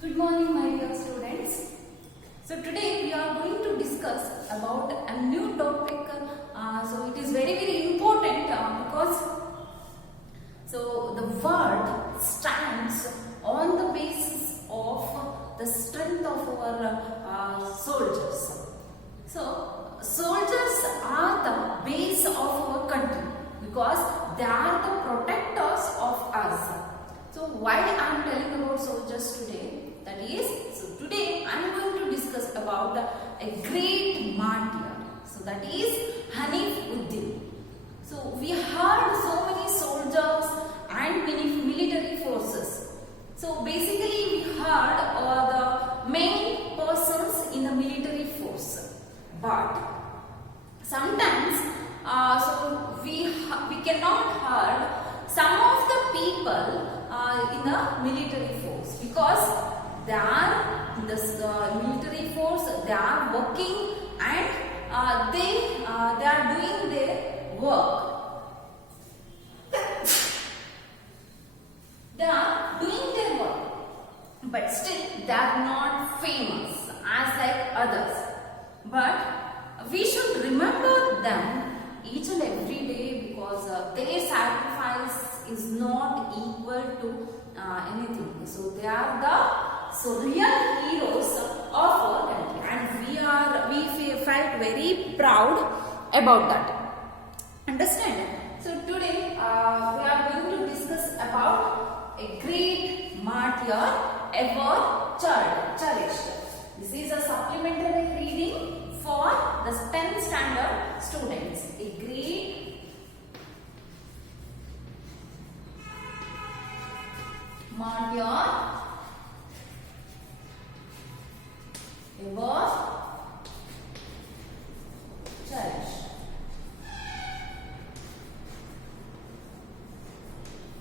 Good morning, my dear students. So today we are going to discuss about a new topic. So it is very important because the world stands on the basis of the strength of our soldiers. So soldiers are the base of our country because they are the protectors of us. So why I am telling about soldiers today? That is, so today I am going to discuss about a great martyr. So that is Hanif-Uddin. So we heard so many soldiers and many military forces. So basically we heard the main persons in the military force. But sometimes we cannot heard some of the people in the military force because they are in the military force, they are working and they are doing their work. They are doing their work, but still they are not famous as like others. But we should remember them each and every day because their sacrifice is not equal to anything. So they are the real heroes of our country, and we felt very proud about that. Understand? So today we are going to discuss about a great martyr ever cherished. This is a supplementary reading for the 10th standard students. A great martyr ever cherished.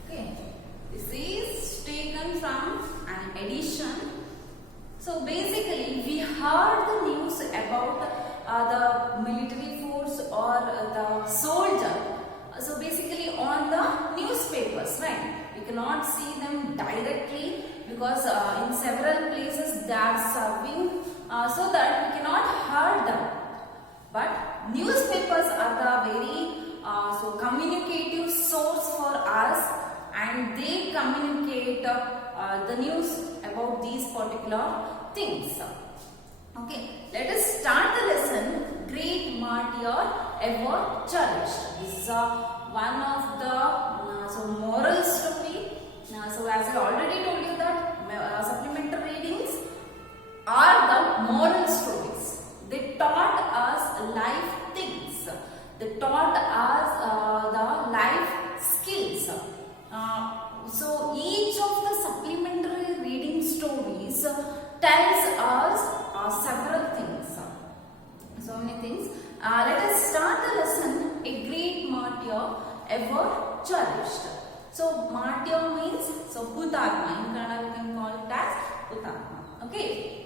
Okay, this is taken from an edition. So basically we heard the news about the military force or the soldier. So basically on the newspapers, right? You cannot see them directly because in several places they are serving so that we cannot hear them. But newspapers are the very communicative source for us, and they communicate the news about these particular things. Okay, let us start the lesson. Great martyr ever cherished. This is one of the moral story. So as I already told you that supplementary readings are the moral stories. They taught us life things. They taught us the life skills. So each of the supplementary reading stories tells us several things. So many things. Let us start the lesson. A great martyr ever cherished. So martyr means Hutatma. In Kannada we can call it as Hutatma. Okay.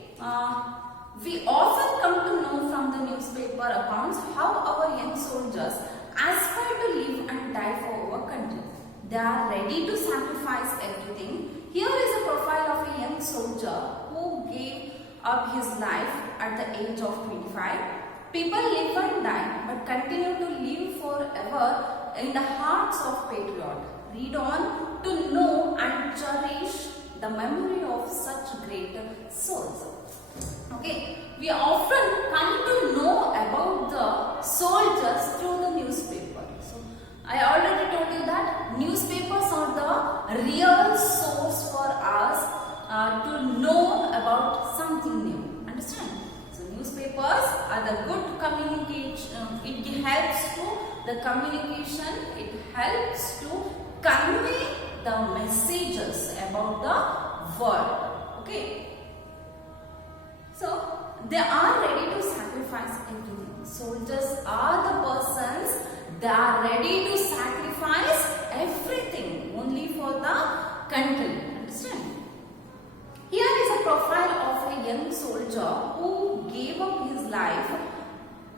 We often come to know from the newspaper accounts how our young soldiers aspire to live and die for our country. They are ready to sacrifice everything. Here is a profile of a young soldier who gave up his life at the age of 25. People live and die but continue to live forever in the hearts of patriots. Read on to know and cherish the memory of such great souls. Okay, we often come to know about the soldiers through the newspaper. So, I already told you that newspapers are the real source for us to know about something new. Understand? So, newspapers are the good communication. It helps to the communication. It helps to convey the messages about the world. Okay. So they are ready to sacrifice everything. Soldiers are the persons, they are ready to sacrifice everything only for the country. Understand? Here is a profile of a young soldier who gave up his life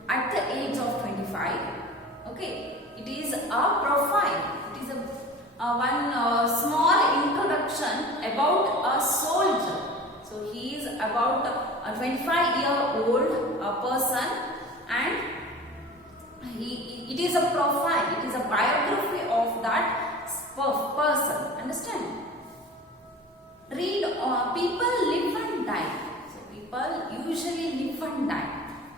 at the age of 25. Okay, it is a profile. It is one small introduction about a soldier. So about a 25-year-old person, and it is a profile, it is a biography of that person. Understand? Read. People live and die. So people usually live and die,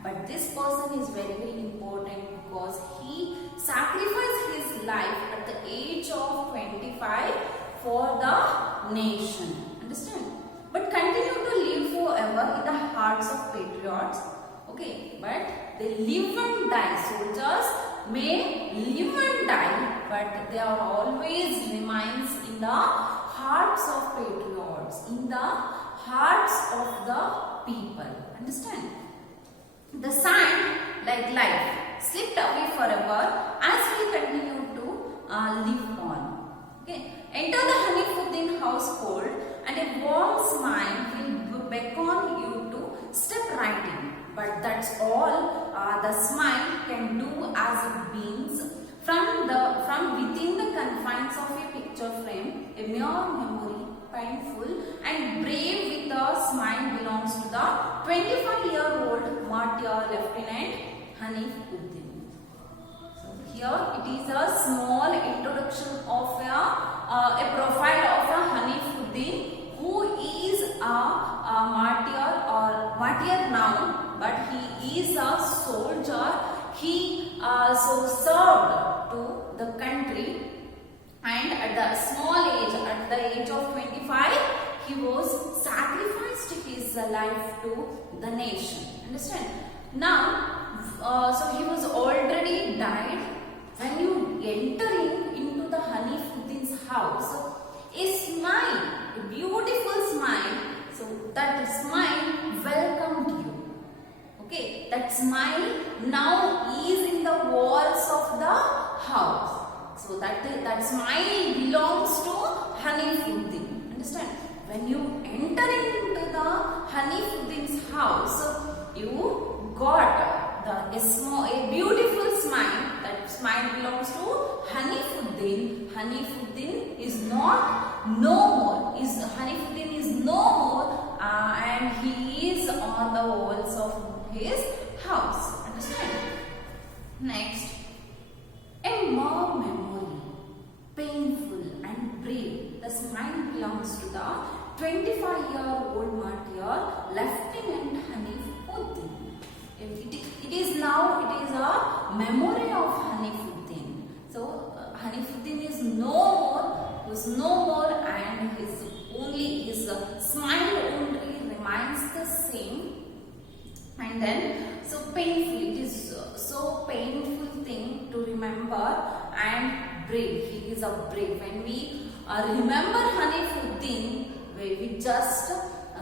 but this person is very, very important because he sacrificed his life at the age of 25 for the nation. Understand? But continue to live forever in the hearts of patriots. Okay, but they live and die. Soldiers may live and die, but they are always remains in the hearts of patriots, in the hearts of the people. Understand? The sand, like life, slipped away forever as we continue to live on. Okay. Enter the Hanifuddin household, and a warm smile will beckon you to step right in. But that's all the smile can do, as it beams from within the confines of a picture frame, a mere memory, painful and brave with a smile, belongs to the 25-year-old martyr Lieutenant Hanifuddin. So here it is a small introduction of a profile of a Hanifuddin, who is a martyr now, but he is a soldier. He so served to the country, and at the small age, at the age of 25, he was sacrificed his life to the nation. Understand? Now, so he was already died. When you enter into the Hanifuddin's house, a smile, a beautiful smile, so that smile welcomed you. Okay, that smile now is in the walls of the house. So that smile belongs to Hanifuddin. Understand? When you enter into the Hanifuddin's house, you got a beautiful smile. That smile belongs to Hanifuddin. Hanifuddin is not no more. Hanifuddin is no more, and he is on the walls of his house. Understand? Next, a mere memory, painful and brave. The smile belongs to the 25-year-old martyr Lieutenant Hanifuddin. It is a memory of Hanifuddin. So Hanifuddin is no more, and his smile only remains the same. And then, so painful, it is so painful thing to remember, and brave, he is a brave. When we remember Hanifuddin, we just,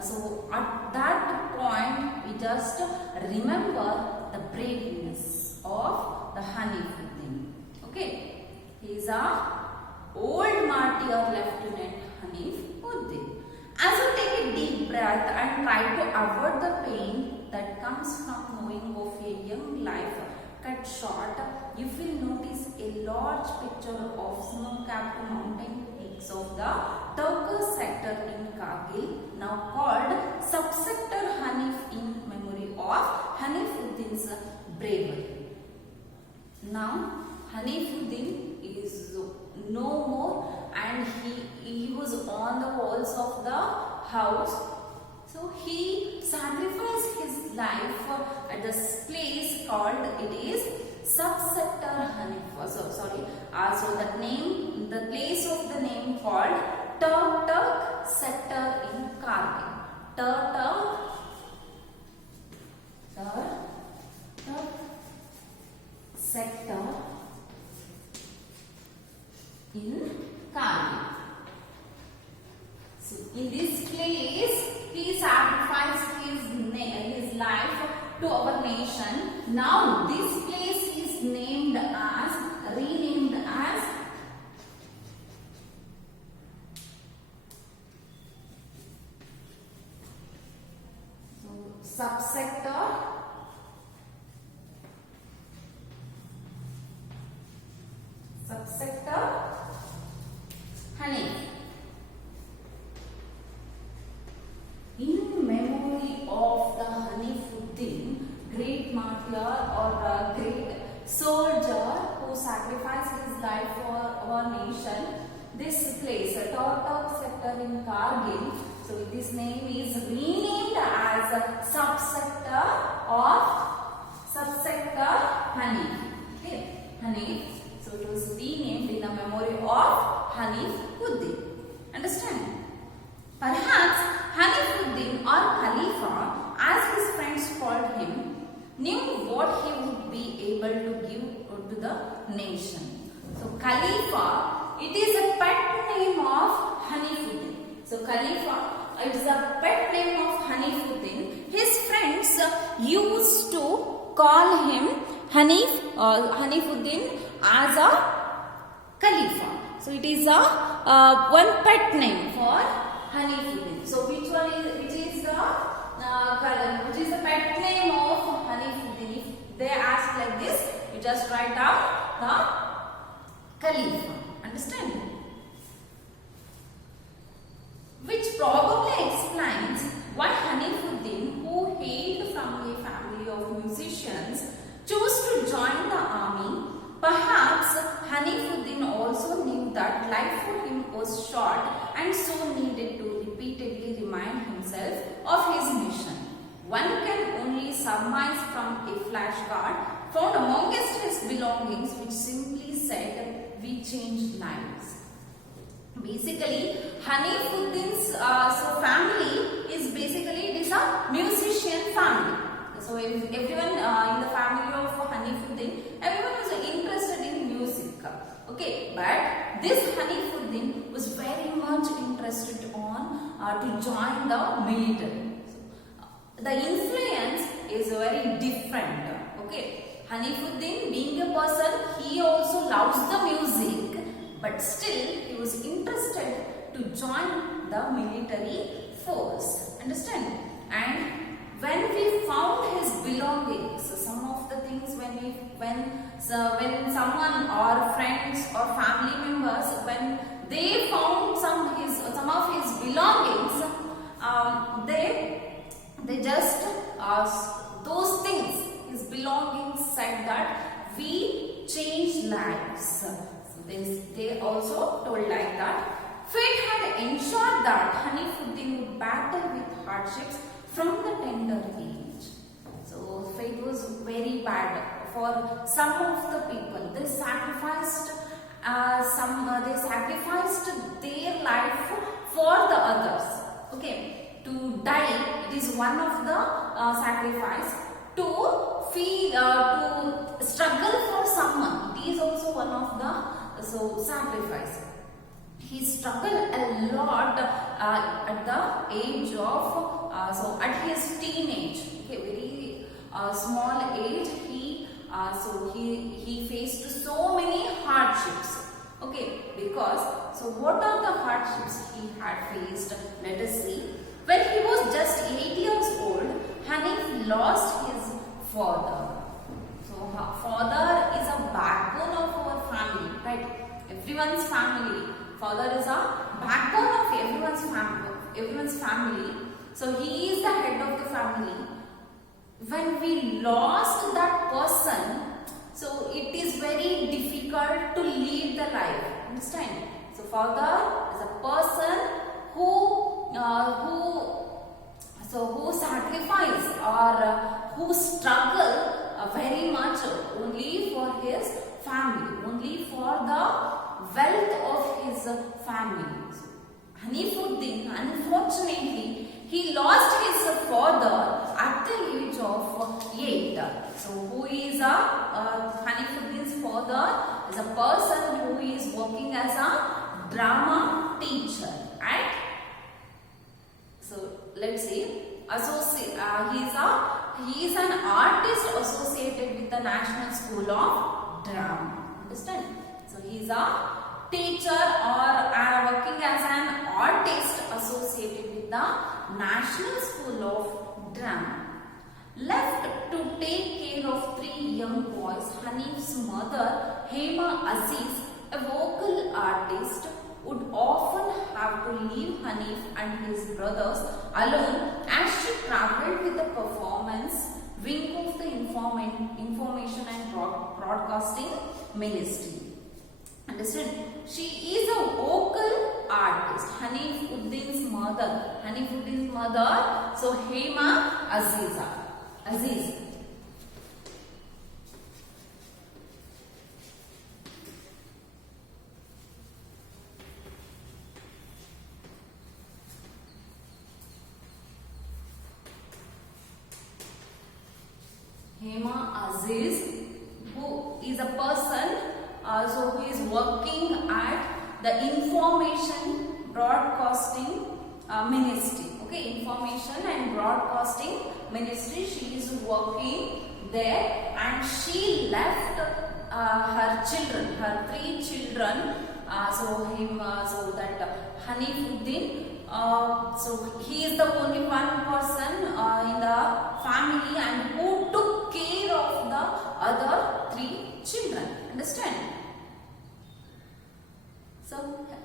so at that point, we just remember the braveness of the Hanifuddin. Okay, he is a old martyr Lieutenant Hanifuddin. As you take a deep breath and try to avoid the pain that comes from knowing of a young life cut short, you will notice a large picture of snow-capped mountain peaks of the Turkish sector in Kargil, now called Subsector Hanif, in memory of Hanifuddin's bravery. Now Hanifuddin is no more, and he was on the walls of the house. So he sacrificed his life at this place called, it is Subsector Hanif. So the place of the name called Turk sector in Kargil. Turk sector in Kargil. So in this place, he sacrificed his life to our nation. Now this place is renamed as subsector Hanif, in memory this place, a Tortok sector in Kargil, so this name is renamed as subsector Hanif. Okay, Hanif. So it was renamed in the memory of Hanifuddin. Understand? Perhaps Hanifuddin or Khalifa, as his friends called him, knew what he would be able to give to the nation. So Khalifa, it is a pet name of Hanifuddin. So Khalifa, it is a pet name of Hanifuddin. His friends used to call him Hanifuddin as a Khalifa. So it is a one pet name for Hanifuddin. So which is the pet name of Hanifuddin? If they ask like this, you just write down the Khalifa. Understand? Which probably explains why Hanifuddin, who hailed from a family of musicians, chose to join the army. Perhaps Hanifuddin also knew that life for him was short and so needed to repeatedly remind himself of his mission. One can only surmise from a flashcard found amongst his belongings which simply said, "We change lives." Basically, Hanifuddin's family is it is a musician family. So everyone in the family of Hanifuddin, everyone was interested in music. Okay, but this Hanifuddin was very much interested on to join the military. So, the influence is very different. Okay, Hanifuddin being a person, he also loves the music, but still he was interested to join the military force. Understand? And when we found his belongings, some of the things when someone or friends or family members, when they found some of his belongings, they just those things, his belongings said that we change lives. So they also told like that. Fate had ensured that Hanifuddin would battle with hardships from the tender age. So fate was very bad for some of the people. They sacrificed their life for the others. Okay, to die, it is one of the sacrifice. To struggle for someone, it is also one of the sacrifice. He struggled a lot at the age of at his teenage, okay, very small age. He faced so many hardships. Okay, because what are the hardships he had faced? Let us see. When he was just 8 years old, Hanif lost his father. So father is a backbone of our family, right? Everyone's family. Father is a backbone of everyone's family. So he is the head of the family. When we lost that person, so it is very difficult to lead the life. Understand? So father is a person who sacrifice or who struggle very much only for his family, only for the wealth of his family. So, Hanifuddin, unfortunately, he lost his father at the age of 8. So, who is Hanifuddin's father? Is a person who is working as a drama teacher, right? So, let's see. He is an artist associated with the National School of Drama. Understand? So he is a teacher or working as an artist associated with the National School of Drama. Left to take care of 3 young boys, Hanif's mother, Hema Aziz, a vocal artist, would often have to leave Hanif and his brothers alone as she travelled with the performance wing of the Information and Broadcasting Ministry. Understand? She is a vocal artist. Hanifuddin's mother. Hanifuddin's mother. So Hema Aziza. Aziz. Hema Aziz, who is a person who is working at the information broadcasting ministry. Okay, information and broadcasting ministry. She is working there, and she left her children, her 3 children. So that Hanifuddin. So he is the only one person in the family and who took care of the other 3 children. Understand? So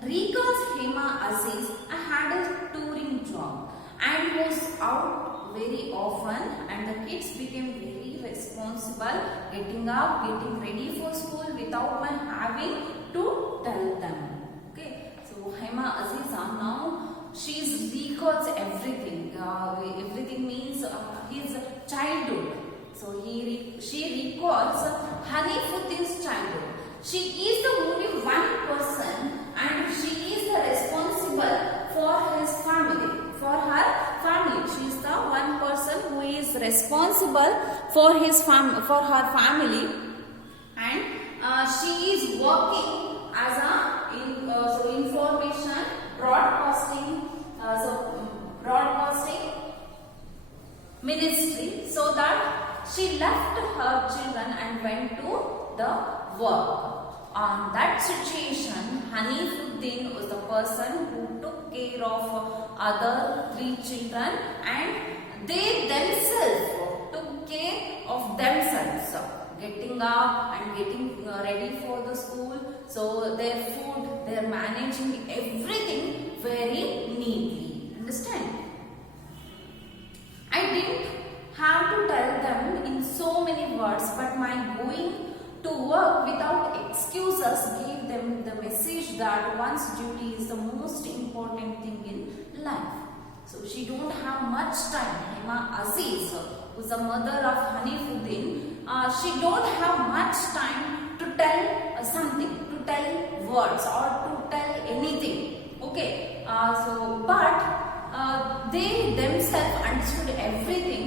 recalls Hema Aziz had a touring job and was out very often, and the kids became very responsible, getting up, getting ready for school without my having to tell them. Okay, so Hema Aziz now she recalls everything. Everything means his childhood. So she recalls Hanifuddin's childhood. She is the only one person, and she is the responsible for his family. For her family, she is the one person who is responsible for her family, and she is working as a information broadcasting ministry, so that she left her children and went to the work. On that situation, Hanifuddin was the person who took care of other 3 children, and they themselves took care of themselves, getting up and getting ready for the school. So their food, they are managing everything very neatly. Understand? I didn't have to tell them in so many words, but my going to work without excuses gave them the message that one's duty is the most important thing in life. So she don't have much time. Hema Aziz, who is the mother of Hanifuddin, she don't have much time to tell something, to tell words or to tell anything. Okay, but they themselves understood everything,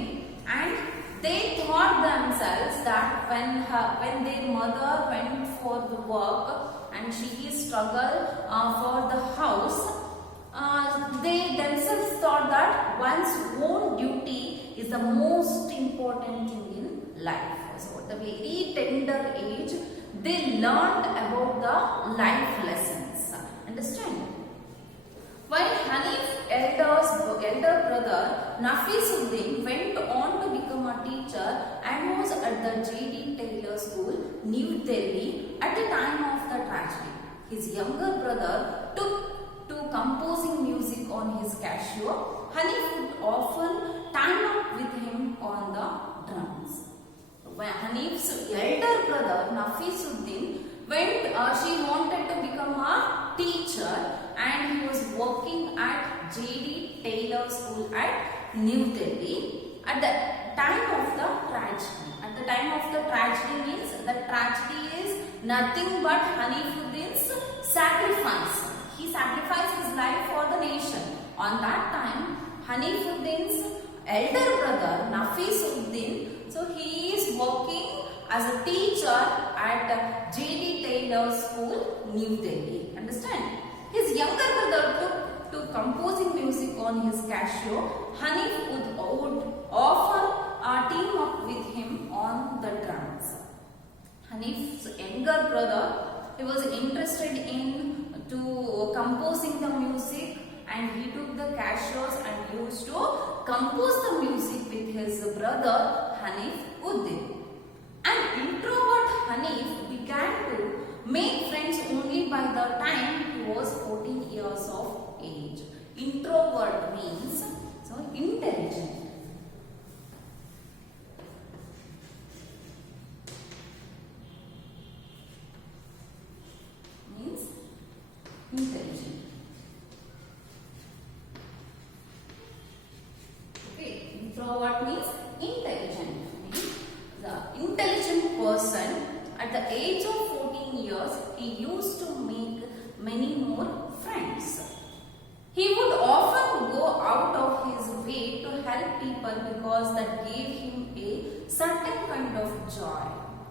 and they thought themselves that when their mother went for the work and she struggled for the house, they themselves thought that one's own duty is the most important thing in life. So at a very tender age, they learned about the life lessons. Understand? While Hanif's elder brother Nafisuddin went on to become a teacher and was at the J.D. Taylor School, New Delhi at the time of the tragedy. His younger brother took to composing music on his Casio. Hanif would often time up with him on the drums. When Hanif's elder brother Nafisuddin she wanted to become a teacher, and he was working at J.D. Taylor School at New Delhi at the time of the tragedy. At the time of the tragedy means the tragedy is nothing but Hanifuddin's sacrifice. He sacrificed his life for the nation. On that time, Hanifuddin's elder brother Nafisuddin, so he is working as a teacher at J.D. Taylor School, New Delhi. Understand? His younger brother took to composing music on his Casio. Hanif would often team up with him on the drums. Hanif's younger brother, he was interested in composing the music, and he took the Casios and used to compose the music with his brother Hanifuddin. An introvert Hanif began to make friends only by the time he was 14 years of age. Introvert means intelligent. What means intelligent? The intelligent person at the age of 14 years, he used to make many more friends. He would often go out of his way to help people because that gave him a certain kind of joy.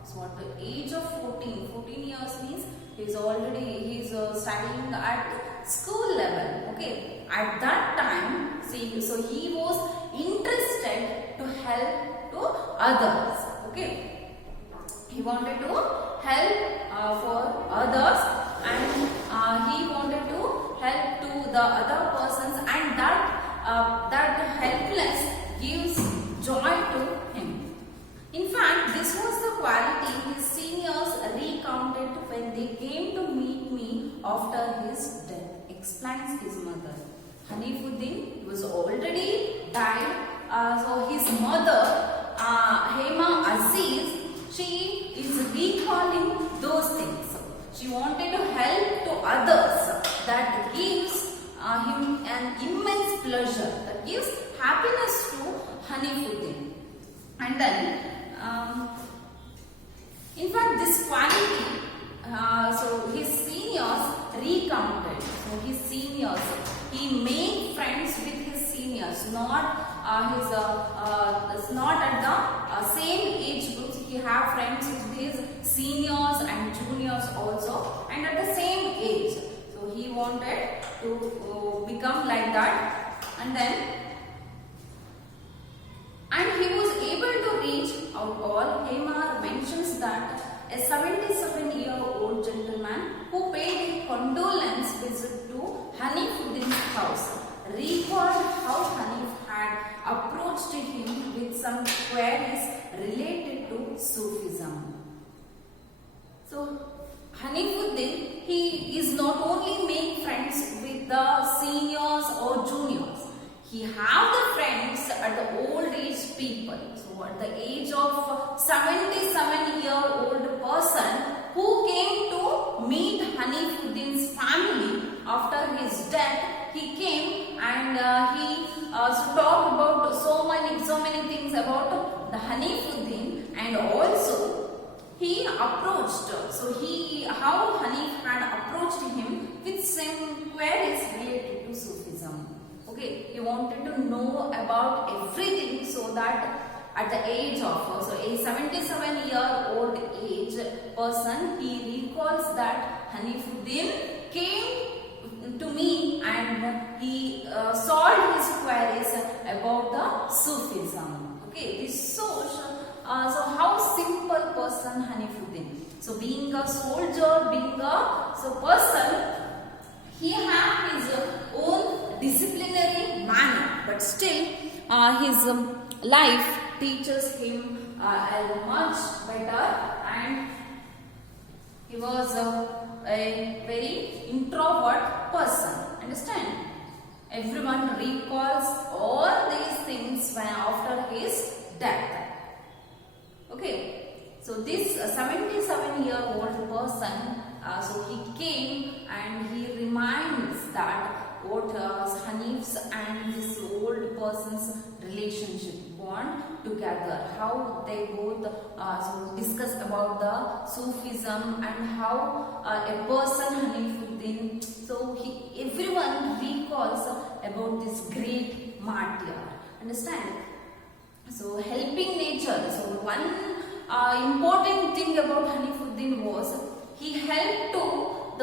So at the age of 14 years means he's studying at school level. Okay, at that time, see, so he was interested to help to others. Okay, he wanted to help for others, and he wanted to help to the other persons, and that helpness gives joy to him. In fact, this was the quality his seniors recounted when they came to meet me after his death, explains his mother. Hanifuddin was already died, so his mother, Hema Aziz, she is recalling those things. She wanted to help to others. That gives him an immense pleasure. That gives happiness to Hanifuddin. And then, in fact, this quality, so his seniors recounted. So his seniors, he made friends with his seniors, not at the same age groups. He have friends with his seniors and juniors also, and at the same age. So he wanted to become like that, and he was able to reach out all. Hema mentions that a 77-year-old gentleman who paid a condolence visit to Hanifuddin's house recalled how Hanif had approached him with some queries related to Sufism. So Hanifuddin, he is not only make friends with the seniors or juniors, he have the friends at the old age people. So at the age of 77-year-old person who came to meet Hanifuddin's family after his death, he came and he talked about so many things about the Hanifuddin, and also he approached, how Hanif had approached him with some queries related to Sufism. Okay, he wanted to know about everything, so that at the age of, so a 77-year-old age person, he recalls that Hanifuddin came to me and he solved his queries about the Sufism. Okay, this shows so how simple person Hanifuddin. So being a soldier, being a person, he had his own disciplinary manner, but still his life teaches him a much better, and he was a very introvert person. Understand? Everyone recalls all these things when after his death. Okay, so this 77-year-old person, so he came and he reminds that what was Hanif's and this old person's relationship, bond together, how they both so discuss about the Sufism and how a person Hanifuddin, so everyone recalls about this great martyr. Understand? So helping nature. So one important thing about Hanifuddin was he helped to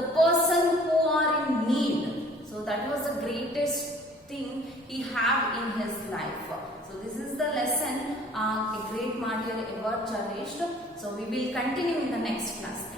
the person who are in need. So that was the greatest thing he had in his life. So this is the lesson, a great martyr ever cherished. So we will continue in the next class.